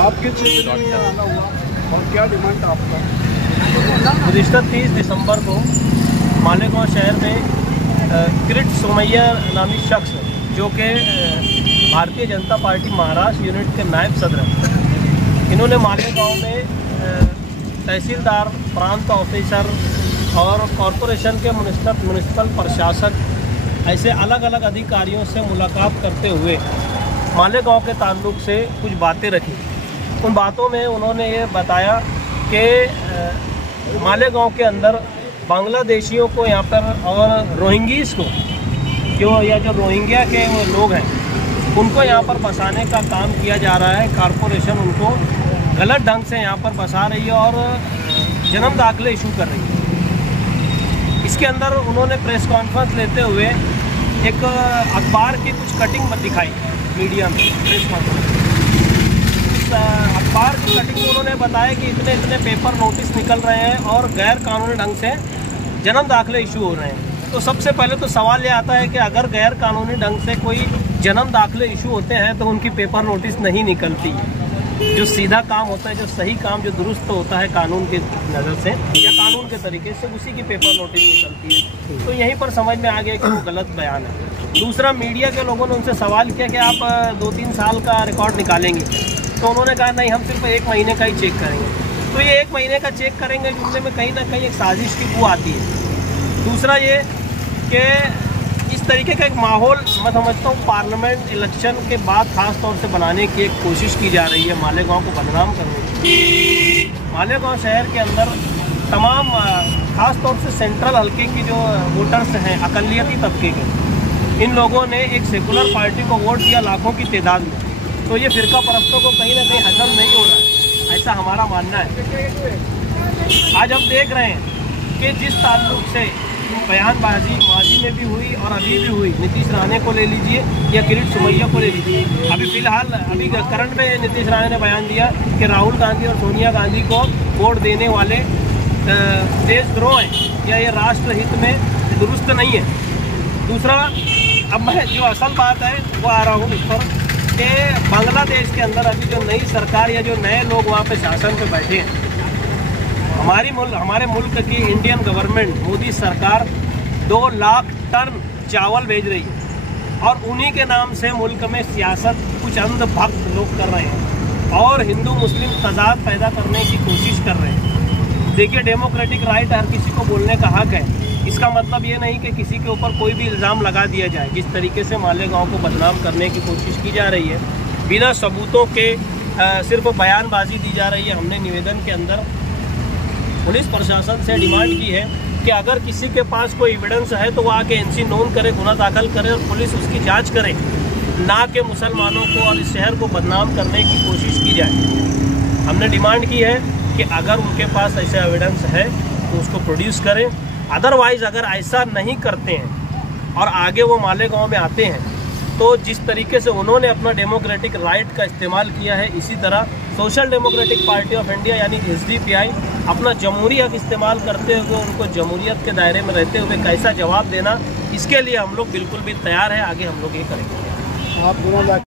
आपके क्षेत्र में आना हुआ और क्या डिमांड आपका? गुज़िश्ता 30 दिसंबर को मालेगांव शहर में किरीट सोमैया नामी शख्स जो कि भारतीय जनता पार्टी महाराष्ट्र यूनिट के नायब सदर हैं, इन्होंने मालेगांव में तहसीलदार, प्रांत ऑफिसर और कॉरपोरेशन के म्युनिसिपल प्रशासक ऐसे अलग अलग अधिकारियों से मुलाकात करते हुए मालेगांव के ताल्लुक से कुछ बातें रखी। उन बातों में उन्होंने ये बताया कि मालेगांव के अंदर बांग्लादेशियों को यहाँ पर और रोहिंग्यास को जो रोहिंग्या के लोग हैं उनको यहाँ पर बसाने का काम किया जा रहा है। कॉरपोरेशन उनको गलत ढंग से यहाँ पर बसा रही है और जन्म दाखिले इशू कर रही है। इसके अंदर उन्होंने प्रेस कॉन्फ्रेंस लेते हुए एक अखबार की कुछ कटिंग दिखाई मीडिया में। प्रेस कॉन्फ्रेंस इस अखबार की कटिंग में उन्होंने बताया कि इतने इतने पेपर नोटिस निकल रहे हैं और गैर कानूनी ढंग से जन्म दाखिले इशू हो रहे हैं। तो सबसे पहले तो सवाल ये आता है कि अगर गैर कानूनी ढंग से कोई जन्म दाखिले इशू होते हैं तो उनकी पेपर नोटिस नहीं निकलती। जो सीधा काम होता है, जो सही काम, जो दुरुस्त होता है कानून के नज़र से या कानून के तरीके से, उसी की पेपर नोटिस निकलती है। तो यहीं पर समझ में आ गया कि वो गलत बयान है। दूसरा, मीडिया के लोगों ने उनसे सवाल किया कि आप 2-3 साल का रिकॉर्ड निकालेंगे, तो उन्होंने कहा नहीं, हम सिर्फ 1 महीने का ही चेक करेंगे। तो ये 1 महीने का चेक करेंगे जुमले में कहीं ना कहीं एक साजिश की बू आती है। दूसरा ये कि इस तरीके का एक माहौल मैं समझता हूँ पार्लियामेंट इलेक्शन के बाद खास तौर से बनाने की एक कोशिश की जा रही है मालेगांव को बदनाम करने की। मालेगांव शहर के अंदर तमाम खास तौर से सेंट्रल हल्के की जो वोटर्स हैं अकलियती तबके के, इन लोगों ने एक सेकुलर पार्टी को वोट दिया लाखों की तादाद में। तो ये फिरका परस्तों को कहीं ना कहीं हजम नहीं हो रहा है, ऐसा हमारा मानना है। आज हम देख रहे हैं कि जिस ताल्लुक से बयानबाजी माजी में भी हुई और अभी भी हुई, नीतीश राणे को ले लीजिए या किरीट सोमैया को ले लीजिए। अभी फिलहाल करंट में नीतीश राणे ने बयान दिया कि राहुल गांधी और सोनिया गांधी को वोट देने वाले देशद्रोह हैं या ये राष्ट्र हित में दुरुस्त नहीं है। दूसरा, अब मैं जो असल बात है वो आ रहा हूँ इस पर कि बांग्लादेश के अंदर अभी जो नई सरकार या जो नए लोग वहाँ पे शासन पे बैठे हैं, हमारे मुल्क की इंडियन गवर्नमेंट मोदी सरकार 2 लाख टन चावल भेज रही है और उन्हीं के नाम से मुल्क में सियासत कुछ अंधभक्त लोग कर रहे हैं और हिंदू मुस्लिम तजाद पैदा करने की कोशिश कर रहे हैं। देखिए, डेमोक्रेटिक राइट हर किसी को बोलने का हक है। इसका मतलब ये नहीं कि किसी के ऊपर कोई भी इल्ज़ाम लगा दिया जाए। जिस तरीके से मालेगांव को बदनाम करने की कोशिश की जा रही है, बिना सबूतों के सिर्फ बयानबाजी दी जा रही है। हमने निवेदन के अंदर पुलिस प्रशासन से डिमांड की है कि अगर किसी के पास कोई एविडेंस है तो वो आके एनसी नोन करे, गुना दाखिल करे और पुलिस उसकी जांच करे, ना कि मुसलमानों को और इस शहर को बदनाम करने की कोशिश की जाए। हमने डिमांड की है कि अगर उनके पास ऐसा एविडेंस है तो उसको प्रोड्यूस करें। अदरवाइज़ अगर ऐसा नहीं करते हैं और आगे वो मालेगांव में आते हैं तो जिस तरीके से उन्होंने अपना डेमोक्रेटिक राइट का इस्तेमाल किया है, इसी तरह social democratic party of India यानी SDPI अपना जमहूरी हक इस्तेमाल करते हुए उनको जमहूरियत के दायरे में रहते हुए कैसा जवाब देना, इसके लिए हम लोग बिल्कुल भी तैयार हैं। आगे हम लोग ये करेंगे। आप